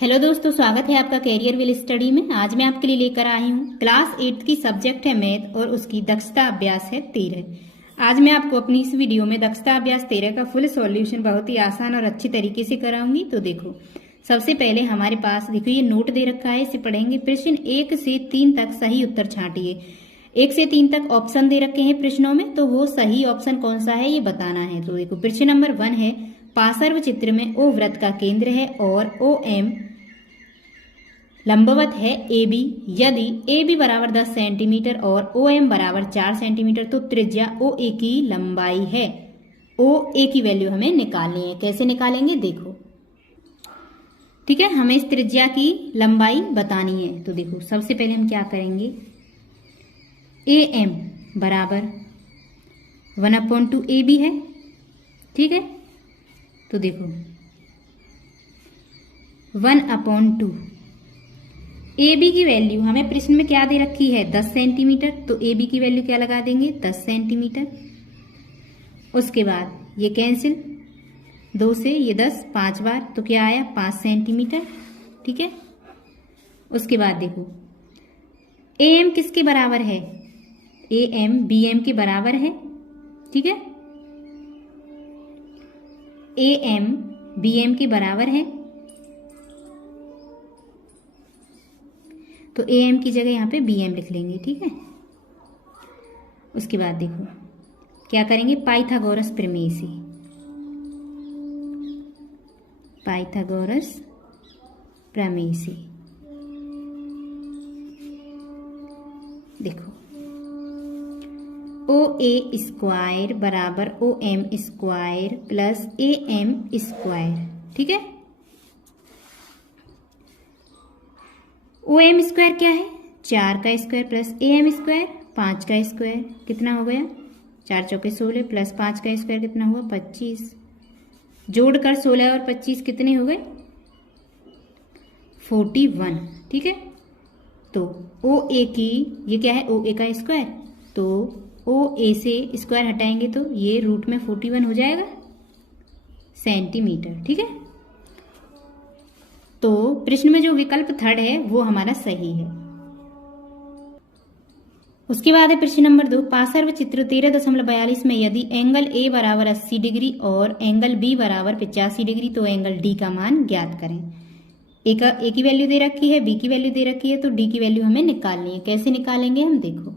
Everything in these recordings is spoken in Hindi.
हेलो दोस्तों, स्वागत है आपका कैरियर विल स्टडी में। आज मैं आपके लिए लेकर आई हूँ क्लास 8 की सब्जेक्ट है मैथ और उसकी दक्षता अभ्यास है 13। आज मैं आपको अपनी इस वीडियो में दक्षता अभ्यास 13 का फुल सॉल्यूशन बहुत ही आसान और अच्छी तरीके से कराऊंगी। तो देखो, सबसे पहले हमारे पास देखो ये नोट दे रखा है, इसे पढ़ेंगे। प्रश्न 1 से 3 तक सही उत्तर छांटिए। 1 से 3 तक ऑप्शन दे रखे हैं प्रश्नों में, तो वो सही ऑप्शन कौन सा है ये बताना है। तो देखो, प्रश्न नंबर 1 है, पार्श्व चित्र में ओ वृत्त का केंद्र है और ओ एम लंबवत है ए बी। यदि ए बी बराबर 10 सेंटीमीटर और ओ एम बराबर 4 सेंटीमीटर तो त्रिज्या ओ ए की लंबाई है। ओ ए की वैल्यू हमें निकालनी है। कैसे निकालेंगे देखो, ठीक है, हमें इस त्रिज्या की लंबाई बतानी है। तो देखो, सबसे पहले हम क्या करेंगे, ए एम बराबर 1/2 ए बी है, ठीक है। तो देखो 1/2 ए बी की वैल्यू हमें प्रश्न में क्या दे रखी है, 10 सेंटीमीटर। तो ए बी की वैल्यू क्या लगा देंगे, 10 सेंटीमीटर। उसके बाद ये कैंसिल, 2 से ये 10 5 बार, तो क्या आया 5 सेंटीमीटर, ठीक है। उसके बाद देखो ए एम किसके बराबर है, ए एम बी एम के बराबर है, ठीक है। ए एम बी एम के बराबर है, तो ए एम की जगह यहाँ पे बी एम लिख लेंगे, ठीक है। उसके बाद देखो क्या करेंगे, पाइथागोरस प्रमेय से। पाइथागोरस प्रमेय से देखो, ओ ए स्क्वायर बराबर O M square plus A M square, ठीक है। ओ एम स्क्वायर क्या है, 4 का square plus A M square 5 का स्क्वायर, कितना हो गया 4 चौके 16 प्लस 5 का स्क्वायर कितना हुआ 25। जोड़कर 16 और 25 कितने हो गए 41, ठीक है। तो ओ ए की ये क्या है, ओ ए का स्क्वायर, तो ओ ए से स्क्वायर हटाएंगे तो ये रूट में 41 हो जाएगा सेंटीमीटर, ठीक है। तो प्रश्न में जो विकल्प थर्ड है वो हमारा सही है। उसके बाद है प्रश्न नंबर 2, पार्श्व चित्र 13.42 में यदि एंगल ए बराबर 80 डिग्री और एंगल बी बराबर 85 डिग्री तो एंगल डी का मान ज्ञात करें। ए की वैल्यू दे रखी है, बी की वैल्यू दे रखी है, तो डी की वैल्यू हमें निकालनी है। कैसे निकालेंगे हम देखो,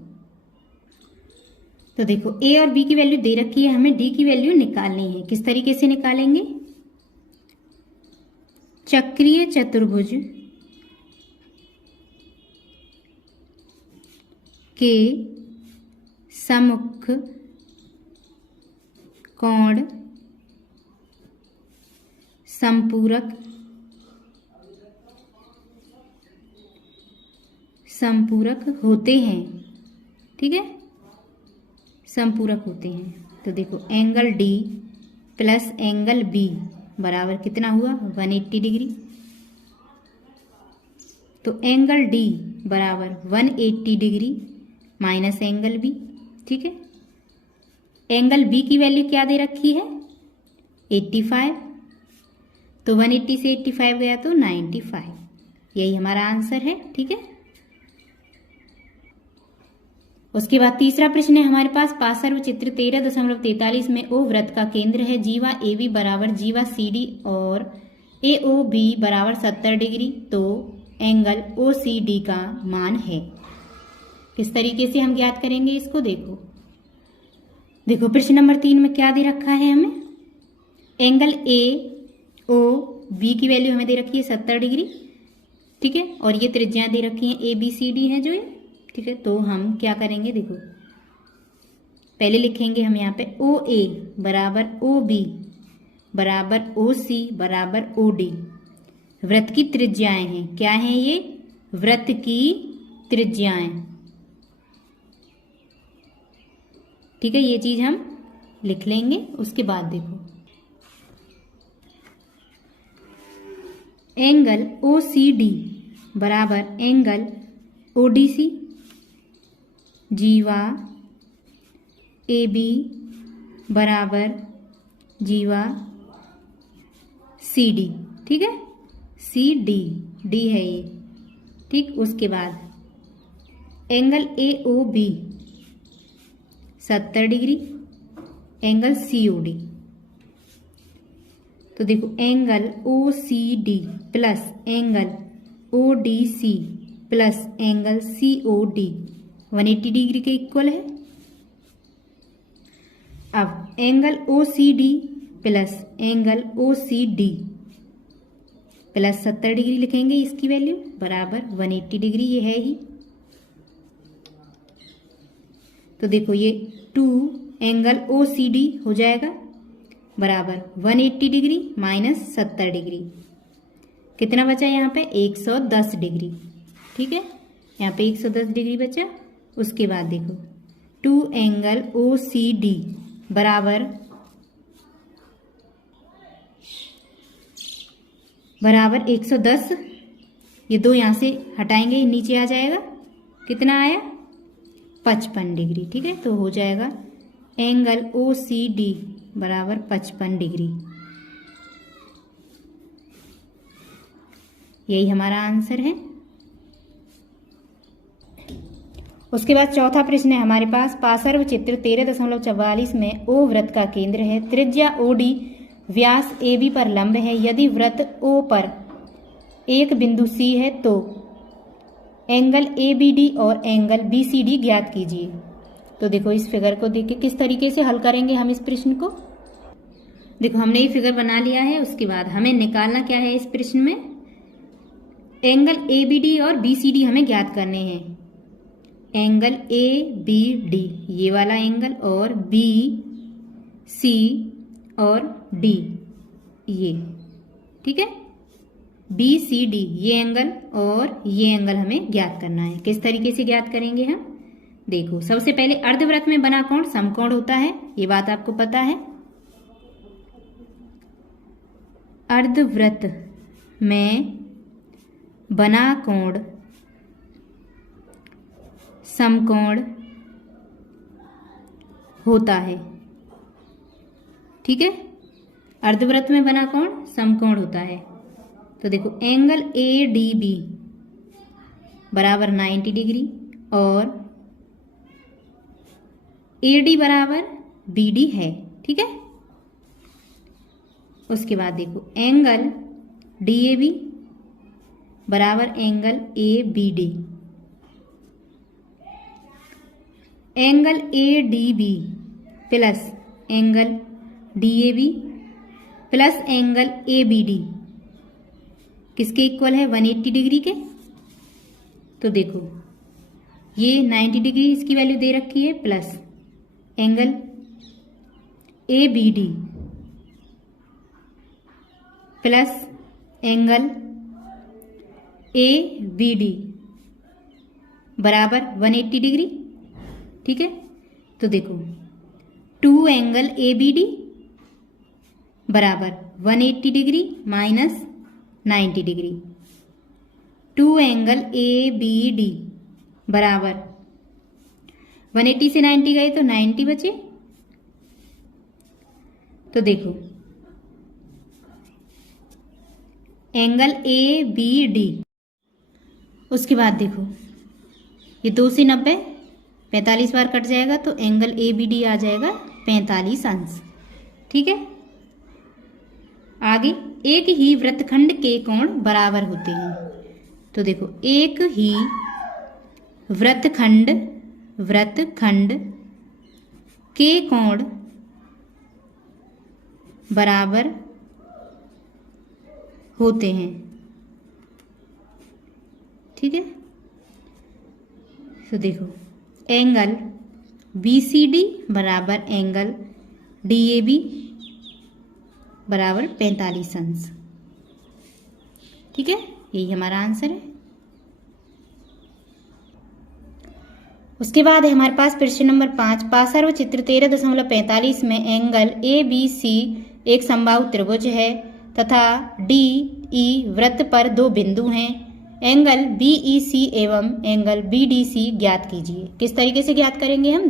तो देखो ए और बी की वैल्यू दे रखी है, हमें डी की वैल्यू निकालनी है। किस तरीके से निकालेंगे, चक्रीय चतुर्भुज के सम्मुख कोण संपूरक होते हैं, ठीक है, संपूरक होते हैं। तो देखो angle D plus angle B बराबर कितना हुआ 180 डिग्री, तो एंगल डी बराबर 180 डिग्री माइनस एंगल बी, ठीक है। एंगल बी की वैल्यू क्या दे रखी है 85, तो 180 से 85 गया तो 95, यही हमारा आंसर है, ठीक है। उसके बाद तीसरा प्रश्न है हमारे पास, पार्श्व चित्र 13.43 में ओ वृत्त का केंद्र है, जीवा ए बी बराबर जीवा सी डी और ए ओ बी बराबर 70 डिग्री, तो एंगल ओ सी डी का मान है। किस तरीके से हम ज्ञात करेंगे इसको देखो, देखो प्रश्न नंबर 3 में क्या दे रखा है हमें, एंगल ए ओ बी की वैल्यू हमें दे रखी है 70 डिग्री, ठीक है, और ये त्रिज्याएं दे रखी हैं ए बी सी डी है जो ये, ठीक है। तो हम क्या करेंगे देखो, पहले लिखेंगे हम यहाँ पे ओ ए बराबर ओ बी बराबर ओ सी बराबर ओ डी। वृत्त की त्रिज्याएं हैं, क्या हैं ये, वृत्त की त्रिज्याएं, ठीक है, ये चीज हम लिख लेंगे। उसके बाद देखो एंगल ओ सी डी बराबर एंगल ओ डी सी, जीवा ए बी बराबर जीवा सी डी, ठीक है। सी डी, डी है ये, ठीक। उसके बाद angle A O B 70 degree, angle C O D. तो देखो angle O C D plus angle O D C plus angle C O D 180 degree के इक्वल है। अब angle O C D plus angle O C D plus 70 degree लिखेंगे, इसकी वैल्यू बराबर 180 डिग्री, ये है ही। तो देखो ये 2 एंगल ओ सी डी हो जाएगा बराबर 180 डिग्री माइनस 70 डिग्री, कितना बचा यहाँ पे 110 डिग्री, ठीक है। यहाँ पे 110 डिग्री बचा। उसके बाद देखो 2 एंगल ओ सी डी बराबर 110, ये 2 यहाँ से हटाएंगे, नीचे आ जाएगा, कितना आया 55 डिग्री, ठीक है। तो हो जाएगा एंगल ओ सी डी बराबर 55 डिग्री, यही हमारा आंसर है। उसके बाद चौथा प्रश्न है हमारे पास, पार्श्व चित्र 13.44 में ओ वृत्त का केंद्र है, त्रिज्या O D, Vyas A B पर लंब है। यदि वृत्त ओ पर एक बिंदु सी है तो एंगल ए बी डी और एंगल बी सी डी ज्ञात कीजिए। तो देखो इस फिगर को देख के किस तरीके से हल करेंगे हम इस प्रश्न को। देखो हमने ये फिगर बना लिया है। उसके बाद हमें निकालना क्या है इस प्रश्न में, एंगल ए बी डी और बी सी डी हमें ज्ञात करने हैं। एंगल ए बी डी ये वाला एंगल और बी सी और डी ये, ठीक है। बी सी डी ये एंगल और ये एंगल हमें ज्ञात करना है। किस तरीके से ज्ञात करेंगे हम, देखो सबसे पहले अर्धवृत्त में बना कोण समकोण होता है, ये बात आपको पता है। अर्धवृत्त में बना कोण समकोण होता है, ठीक है। अर्धवृत्त में बना कोण समकोण होता है। तो देखो एंगल ए डी बी बराबर 90 डिग्री और ए डी बराबर बी डी है, ठीक है। उसके बाद देखो एंगल डी ए बी बराबर angle A B D, angle A D B plus angle D A B plus angle A B D किसके इक्वल है 180 डिग्री के। तो देखो ये 90 डिग्री इसकी वैल्यू दे रखी है, plus angle A B D plus angle A B D बराबर 180 डिग्री, ठीक है। तो देखो 2 एंगल ए बी डी बराबर 180 degree minus 90 degree, 2 angle A B D बराबर 180 से 90 गए तो 90 बचे। तो देखो एंगल ए बी डी, उसके बाद देखो ये 2 से 90 45 बार कट जाएगा तो एंगल ए बी डी आ जाएगा 45 अंश, ठीक है। आगे एक ही वृत्तखंड के कोण बराबर होते हैं। तो देखो एक ही वृत्तखंड के कोण बराबर होते हैं, ठीक है। तो देखो एंगल बी सी डी बराबर एंगल डी ए बी बराबर 45 अंश, ठीक है। यही हमारा आंसर है। उसके बाद है हमारे पास प्रश्न नंबर 5, पार्श्व चित्र 13.45 में एंगल ए बी सी एक समबाहु त्रिभुज है तथा डी ई वृत्त पर 2 बिंदु हैं। एंगल बी ई सी एवं एंगल बी डी सी ज्ञात कीजिए। किस तरीके से ज्ञात करेंगे हम,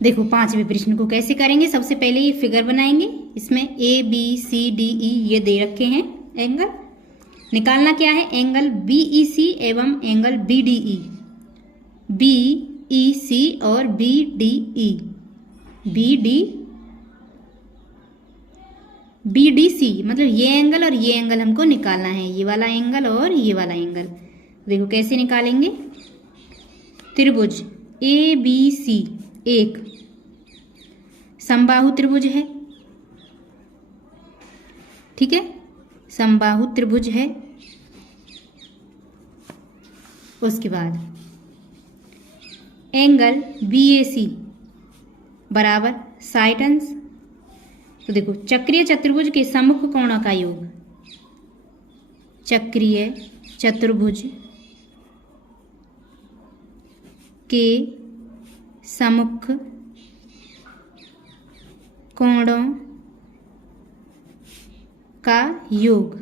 देखो 5वें प्रश्न को कैसे करेंगे। सबसे पहले ये फिगर बनाएंगे, इसमें A B C D E ये दे रखे हैं, एंगल निकालना क्या है, एंगल BEC एवं एंगल BDE, BEC और BDE, BDC मतलब ये एंगल और ये एंगल हमको निकालना है, ये वाला एंगल और ये वाला एंगल। देखो कैसे निकालेंगे, त्रिभुज ABC एक समबाहु त्रिभुज है, ठीक है, समबाहु त्रिभुज है। उसके बाद एंगल BAC बराबर 60 अंश। तो देखो चक्रीय चतुर्भुज के सम्मुख कोणों का योग, चक्रीय चतुर्भुज के सम्मुख कोणों का योग,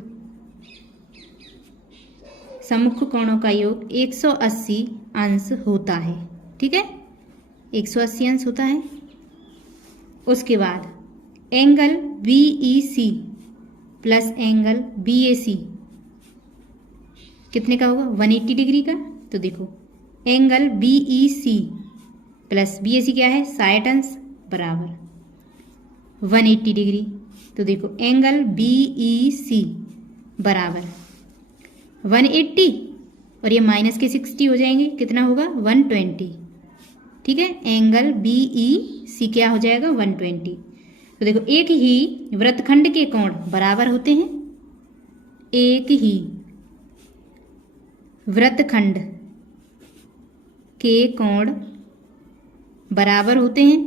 सम्मुख कोणों का योग 180 अंश होता है, ठीक है, 180 अंश होता है। उसके बाद angle BEC plus angle BAC कितने का होगा, 180 डिग्री का। तो देखो एंगल BEC प्लस BAC क्या है, 60 अंश बराबर 180 डिग्री। तो देखो एंगल BEC बराबर 180 और ये माइनस के 60 हो जाएंगे, कितना होगा 120, ठीक है। एंगल BEC क्या हो जाएगा 120। तो देखो एक ही वृत्तखंड के कोण बराबर होते हैं, एक ही वृत्तखंड के कोण बराबर होते हैं,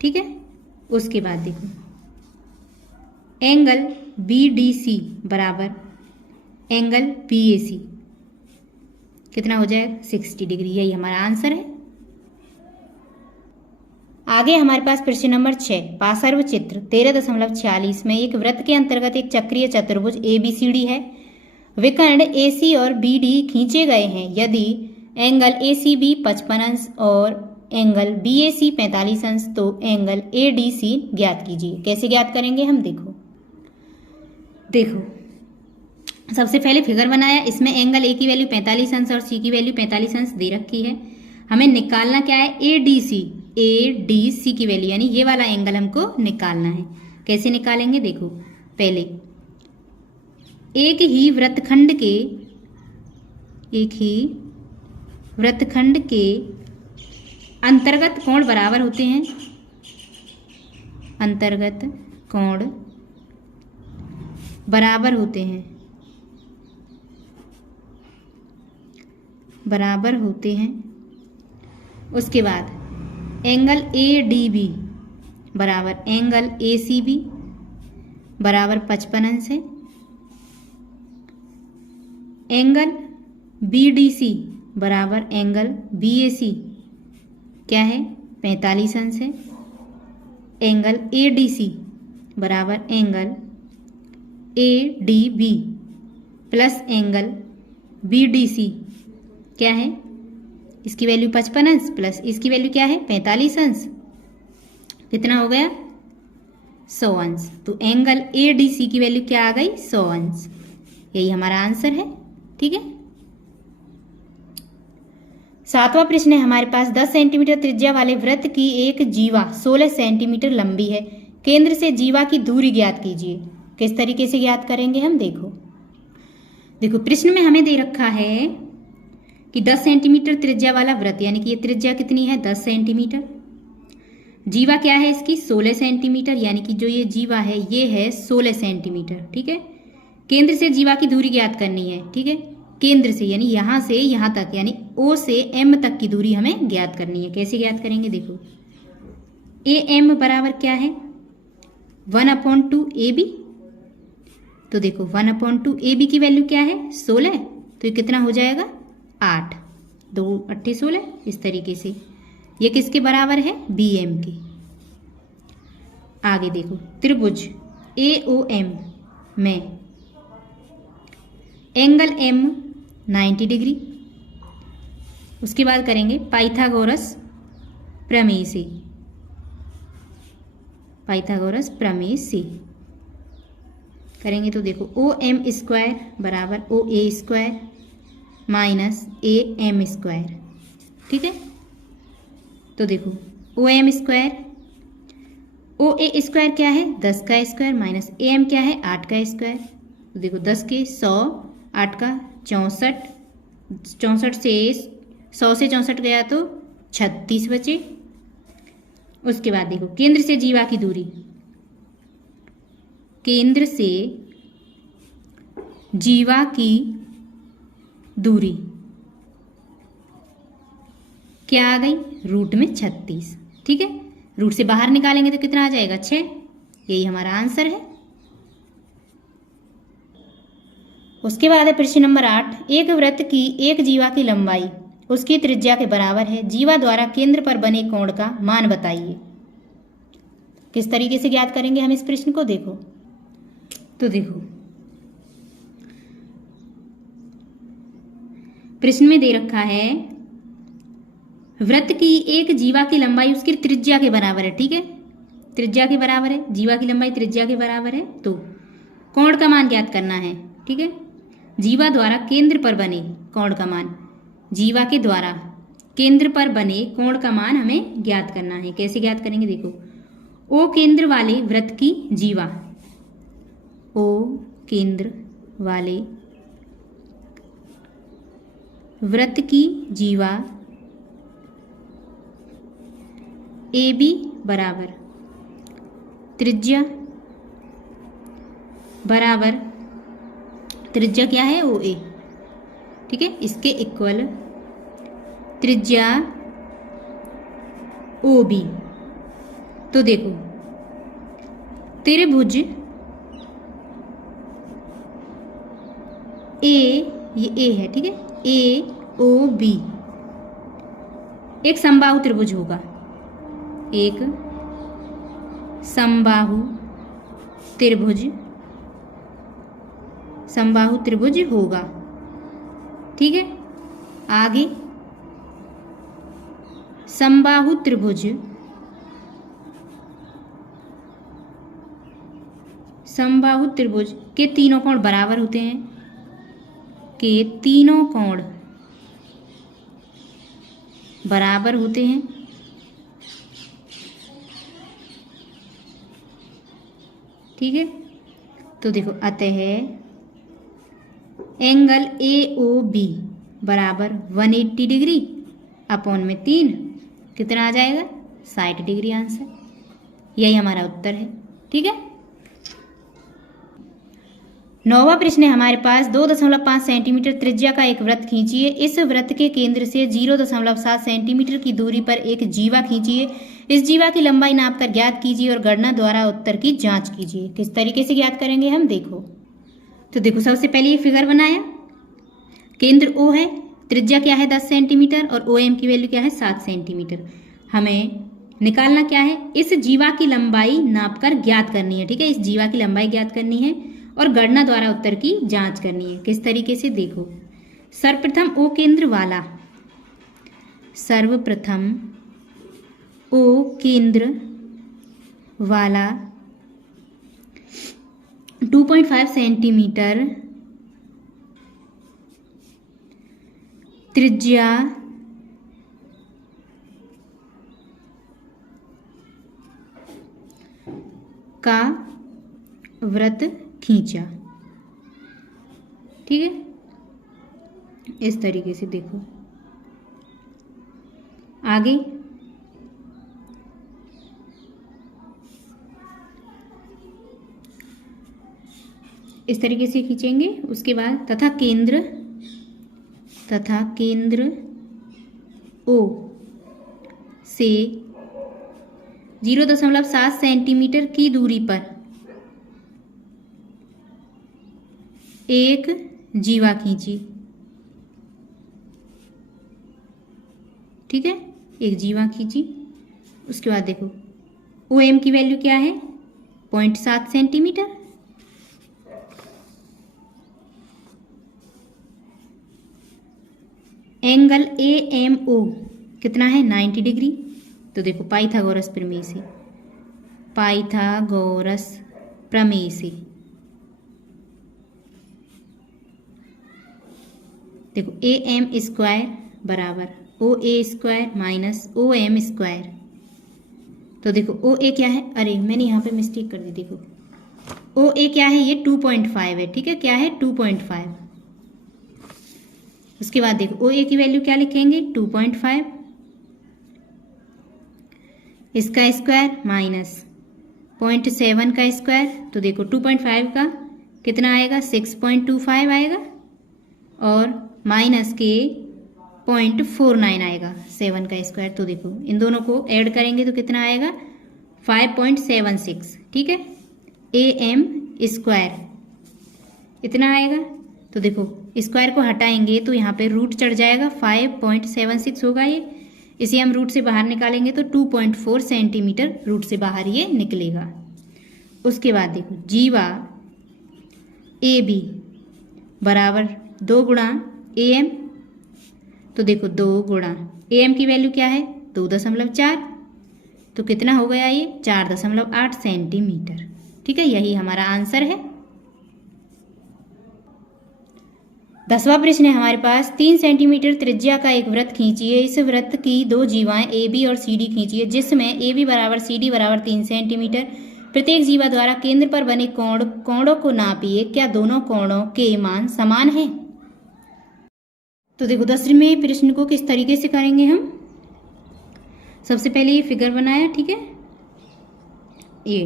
ठीक है। उसके बाद देखो एंगल BDC बराबर एंगल BAC कितना हो जाएगा 60 डिग्री, यही हमारा आंसर है। आगे हमारे पास प्रश्न नंबर 6, पार्श्व चित्र 13.46 में एक वृत्त के अंतर्गत एक चक्रीय चतुर्भुज ABCD है, विकर्ण AC और BD खींचे गए हैं। यदि एंगल ACB 55 अंश और एंगल BAC 45 अंश तो एंगल ADC ज्ञात कीजिए। कैसे ज्ञात करेंगे हम, देखो सबसे पहले फिगर बनाया, इसमें एंगल A की वैल्यू 45 अंश और C की वैल्यू 45 अंश दे रखी है। हमें निकालना क्या है, ADC की वैल्यू, यानी ये वाला एंगल हमको निकालना है। कैसे निकालेंगे, देखो पहले एक ही वृत्तखंड के अंतर्गत कोण बराबर होते हैं, अंतर्गत कोण बराबर होते हैं, बराबर होते हैं। उसके बाद एंगल ADB बराबर एंगल ACB बराबर 55 अंश है। एंगल BDC बराबर एंगल BAC क्या है 45 अंश है। एंगल ADC बराबर angle ADB plus angle BDC क्या है, इसकी वैल्यू 55 अंश प्लस इसकी वैल्यू क्या है 45 अंश, कितना हो गया 100 अंश। तो एंगल ADC की वैल्यू क्या आ गई 100 अंश, यही हमारा आंसर है, ठीक है। 7वां प्रश्न है हमारे पास, 10 सेंटीमीटर त्रिज्या वाले वृत्त की एक जीवा 16 सेंटीमीटर लंबी है, केंद्र से जीवा की दूरी ज्ञात कीजिए। किस तरीके से ज्ञात करेंगे हम, देखो प्रश्न में हमें दे रखा है कि 10 सेंटीमीटर त्रिज्या वाला वृत्त, यानी कि ये त्रिज्या कितनी है 10 सेंटीमीटर, जीवा क्या है इसकी 16 सेंटीमीटर, यानी कि जो ये जीवा है ये है 16 सेंटीमीटर, ठीक है। केंद्र से जीवा की दूरी ज्ञात करनी है, ठीक है, केंद्र से यानी यहां से यहां तक, यानी O से M तक की दूरी हमें ज्ञात करनी है। कैसे ज्ञात करेंगे, देखो AM बराबर क्या है 1/2 AB। तो देखो 1/2 AB की वैल्यू क्या है 16, तो ये कितना हो जाएगा 8, 2 8 16, इस तरीके से ये किसके बराबर है BM के। आगे देखो त्रिभुज AOM में एंगल M 90 डिग्री। उसके बाद करेंगे पाइथागोरस प्रमेय से, पाइथागोरस प्रमेय से करेंगे तो देखो ओ एम स्क्वायर बराबर O A square minus A M square. ठीक है, तो देखो O M square, O A square क्या है 10 का स्क्वायर माइनस ए एम क्या है 8 का स्क्वायर। तो देखो 10 के 100, 8 का 64, 64 से 100 से 64 गया तो 36 बचे। उसके बाद देखो केंद्र से जीवा की दूरी, केंद्र से जीवा की दूरी क्या आ गई रूट में 36। ठीक है, रूट से बाहर निकालेंगे तो कितना आ जाएगा 6। यही हमारा आंसर है। उसके बाद है प्रश्न नंबर 8। एक वृत्त की एक जीवा की लंबाई उसकी त्रिज्या के बराबर है, जीवा द्वारा केंद्र पर बने कोण का मान बताइए। किस तरीके से ज्ञात करेंगे हम इस प्रश्न को, देखो तो देखो प्रश्न में दे रखा है वृत्त की एक जीवा की लंबाई उसकी त्रिज्या के बराबर है। ठीक है, त्रिज्या के बराबर है, जीवा की लंबाई त्रिज्या के बराबर है, तो कोण का मान ज्ञात करना है। ठीक है, जीवा द्वारा केंद्र पर बने कोण का मान, जीवा के द्वारा केंद्र पर बने कोण का मान हमें ज्ञात करना है। कैसे ज्ञात करेंगे, देखो ओ केंद्र वाले वृत्त की जीवा, ओ केंद्र वाले वृत्त की जीवा ए बी बराबर त्रिज्या बराबर त्रिज्या क्या है ओ ए। ठीक है, इसके इक्वल त्रिज्या ओ बी। तो देखो त्रिभुज ए, ये ए है, ठीक है, ए ओ बी एक समबाहु त्रिभुज होगा, एक समबाहु त्रिभुज, समबाहु त्रिभुज होगा। ठीक है, आगे समबाहु त्रिभुज, समबाहु त्रिभुज के तीनों कोण बराबर होते हैं, के तीनों कोण बराबर होते हैं। ठीक है, तो देखो अतः एंगल ए ओ बी बराबर 180 डिग्री अपॉन में 3 कितना आ जाएगा 60 डिग्री आंसर। यही हमारा उत्तर है। ठीक है, 9वां प्रश्न है हमारे पास 2.5 सेंटीमीटर त्रिज्या का एक वृत्त खींचिए। इस वृत्त के केंद्र से 0.7 सेंटीमीटर की दूरी पर एक जीवा खींचिए। इस जीवा की लंबाई नापकर ज्ञात कीजिए और गणना द्वारा उत्तर की जांच कीजिए। किस तरीके से ज्ञात करेंगे हम, देखो तो देखो सबसे पहले ये फिगर बनाया, केंद्र O है, त्रिज्या क्या है 10 सेंटीमीटर और OM की वैल्यू क्या है 7 सेंटीमीटर। हमें निकालना क्या है, इस जीवा की लंबाई नापकर ज्ञात करनी है। ठीक है, इस जीवा की लंबाई ज्ञात करनी है और गणना द्वारा उत्तर की जांच करनी है। किस तरीके से, देखो सर्वप्रथम O केंद्र वाला, सर्वप्रथम O केंद्र वाला 2.5 सेंटीमीटर त्रिज्या का वृत्त खींचा। ठीक है, इस तरीके से देखो आगे इस तरीके से खींचेंगे। उसके बाद तथा केंद्र O से 0.7 सेंटीमीटर की दूरी पर एक जीवा खींची। ठीक है, एक जीवा खींची। उसके बाद देखो OM की वैल्यू क्या है 0.7 सेंटीमीटर। एंगल AMO कितना है 90 डिग्री। तो देखो पाइथागोरस प्रमेय से, पाइथागोरस प्रमेय से। देखो AM² बराबर OA² माइनस OM²। तो देखो OA क्या है, अरे मैंने यहाँ पे मिस्टेक कर दी। देखो OA क्या है, ये 2.5 है, ठीक है, क्या है 2.5। उसके बाद देखो OA की वैल्यू क्या लिखेंगे 2.5, इसका स्क्वायर माइनस 0.7 का स्क्वायर। तो देखो 2.5 का कितना आएगा 6.25 आएगा, और माइनस के 0.49 आएगा 7 का स्क्वायर। तो देखो इन दोनों को ऐड करेंगे तो कितना आएगा 5.76, ठीक है। AM² इतना आएगा। तो देखो स्क्वायर को हटाएंगे तो यहाँ पे रूट चढ़ जाएगा, 5.76 होगा ये। इसे हम रूट से बाहर निकालेंगे तो 2.4 सेंटीमीटर रूट से बाहर ये निकलेगा। उसके बाद देखो जीवा AB बराबर 2 गुणा AM। तो देखो 2 गुणा AM की वैल्यू क्या है 2.4, तो कितना हो गया ये 4.8 सेंटीमीटर, ठीक है। यही हमारा आंसर है। 10वां प्रश्न है हमारे पास, 3 सेंटीमीटर त्रिज्या का एक वृत्त खींचिए। इस वृत्त की 2 जीवाएं AB और CD खींचिए, जिसमें AB बराबर CD बराबर 3 सेंटीमीटर। प्रत्येक जीवा द्वारा केंद्र पर बने कोणों को नापिए, क्या दोनों कोणों के मान समान हैं? तो देखो 10वें प्रश्न को किस तरीके से करेंगे हम। सबसे पहले ये फिगर बनाया, ठीक है, ये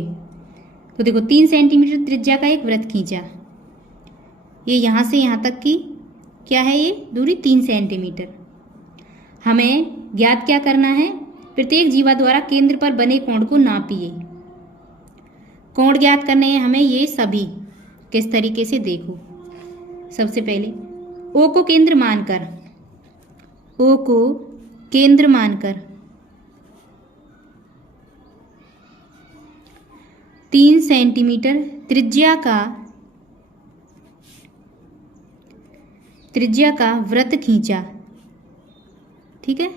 तो देखो 3 सेंटीमीटर त्रिज्या का एक वृत्त खींचा, ये यहां से यहां तक की क्या है, ये दूरी 3 सेंटीमीटर। हमें ज्ञात क्या करना है, प्रत्येक जीवा द्वारा केंद्र पर बने कोण को नापिए। कोण ज्ञात करने हैं हमें ये सभी। किस तरीके से देखो, सबसे पहले O को केंद्र मानकर, O को केंद्र मानकर 3 सेंटीमीटर त्रिज्या का वृत्त खींचा, ठीक है,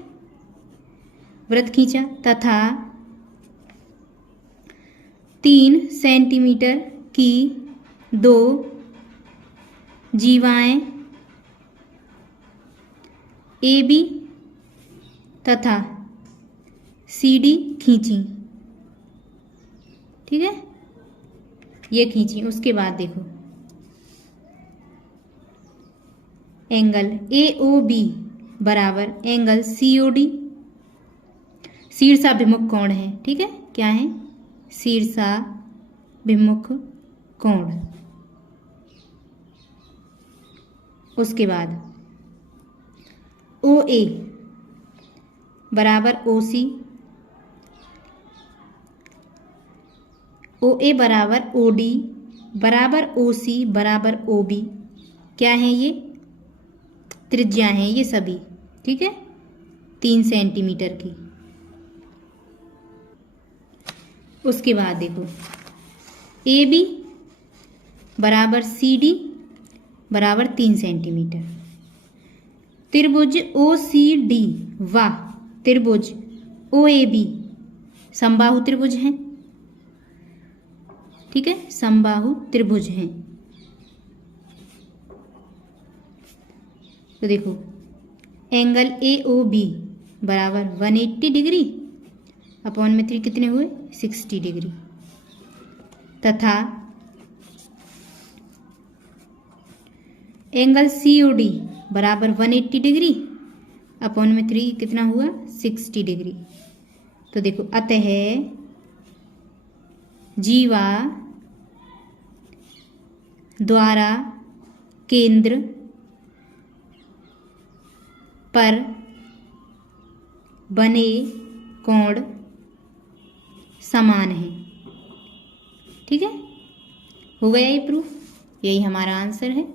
वृत्त खींचा तथा 3 सेंटीमीटर की 2 जीवाएं AB तथा CD खींची, ठीक है, ये खींची। उसके बाद देखो एंगल AOB बराबर एंगल COD, शीर्षाभिमुख कोण है, ठीक है, क्या है शीर्षाभिमुख कोण। उसके बाद OA बराबर OC, OA बराबर OD बराबर OC बराबर OB, क्या है ये त्रिज्या है ये सभी, ठीक है, 3 सेंटीमीटर की। उसके बाद देखो AB बराबर CD बराबर 3 सेंटीमीटर। त्रिभुज OCD व त्रिभुज OAB समबाहु त्रिभुज हैं, ठीक है, समबाहु त्रिभुज हैं। तो देखो एंगल AOB बराबर 180 डिग्री अपॉन में 3 कितने हुए 60 डिग्री, तथा एंगल COD बराबर 180 डिग्री अपॉन में 3 कितना हुआ 60 डिग्री। तो देखो अतः जीवा द्वारा केंद्र पर बने कोण समान है, ठीक है, हो गया ये प्रूफ, यही हमारा आंसर है।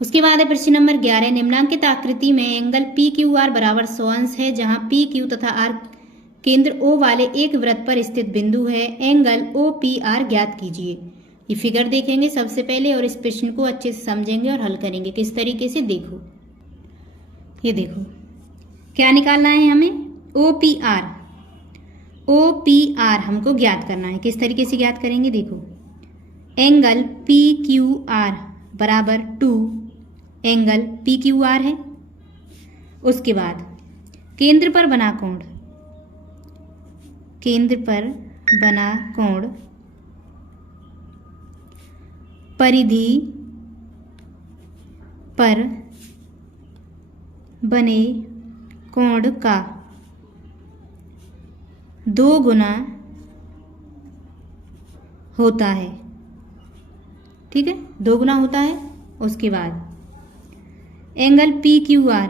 उसके बाद है प्रश्न नंबर 11, निम्नांकित आकृति में एंगल PQR बराबर 100 अंश है, जहां PQ तथा R केंद्र O वाले एक वृत्त पर स्थित बिंदु है। एंगल OPR ज्ञात कीजिए। ये फिगर देखेंगे सबसे पहले और इस प्रश्न को अच्छे से समझेंगे और हल करेंगे। किस तरीके से देखो, ये देखो क्या निकालना है हमें OPR, OPR हमको ज्ञात करना है। किस तरीके से ज्ञात करेंगे, देखो एंगल PQR बराबर 2 एंगल PQR है। उसके बाद केंद्र पर बना कोण, केंद्र पर बना कोण परिधि पर बने कोण का 2 गुना होता है। ठीक है, 2 गुना होता है। उसके बाद एंगल PQR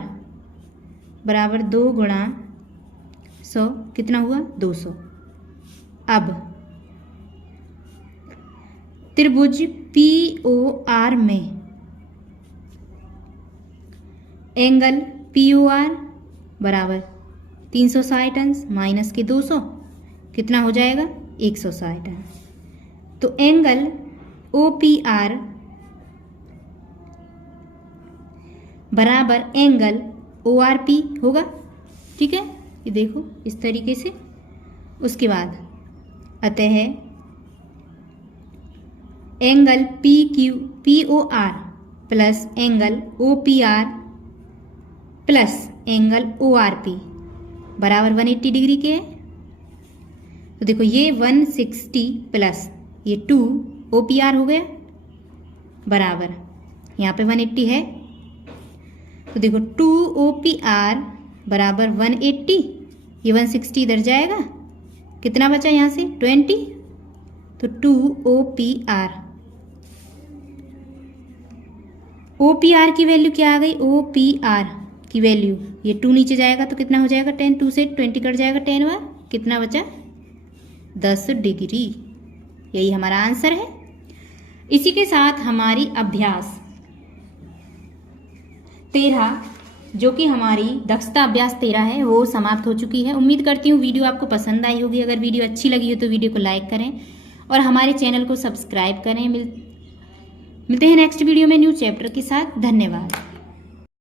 बराबर 2 गुणा 100 कितना हुआ, 200। अब त्रिभुज POR में एंगल POR बराबर 360 अंश माइनस के 200 कितना हो जाएगा, 160 अंश। तो एंगल OPR बराबर एंगल ORP होगा। ठीक है, ये देखो इस तरीके से। उसके बाद अतः angle POR plus angle OPR plus angle ORP बराबर 180 डिग्री के है। तो देखो ये 160 प्लस ये 2 OPR हो गया बराबर, यहाँ पे 180 है। तो देखो 2 OPR बराबर 180, ये 160 इधर जाएगा, कितना बचा यहाँ से 20। तो 2 OPR की वैल्यू क्या आ गई, OPR की वैल्यू, ये 2 नीचे जाएगा तो कितना हो जाएगा 10, 2 से 20 कट जाएगा, 10 हुआ, कितना बचा 10 डिग्री। यही हमारा आंसर है। इसी के साथ हमारी अभ्यास 13 जो कि हमारी दक्षता अभ्यास 13 है वो समाप्त हो चुकी है। उम्मीद करती हूँ वीडियो आपको पसंद आई होगी। अगर वीडियो अच्छी लगी हो तो वीडियो को लाइक करें और हमारे चैनल को सब्सक्राइब करें। मिलते हैं नेक्स्ट वीडियो में न्यू चैप्टर के साथ। धन्यवाद।